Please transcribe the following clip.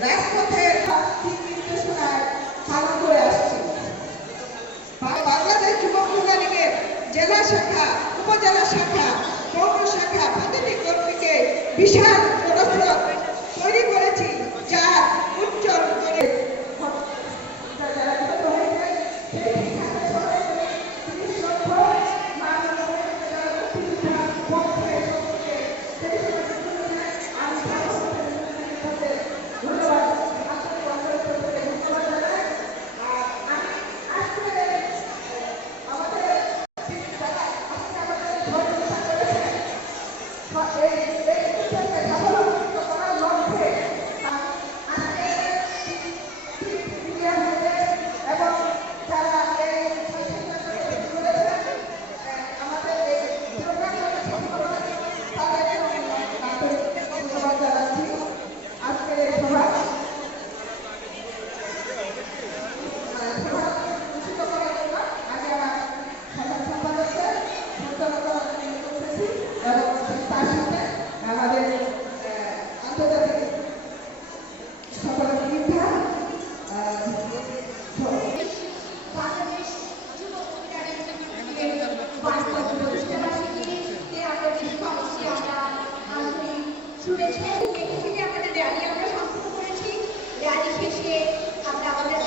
রাজপথের দিক নির্দেশনায় করে আসছে। বাংলাদেশ যুবক কল্যাণ জেলা শাখা, উপজেলা শাখা, পৌর শাখা আধুনিক কর্মীকে বিশাল আমাদের র্যালি আমরা সম্পূর্ণ করেছি। র্যালি শেষে আমরা আমাদের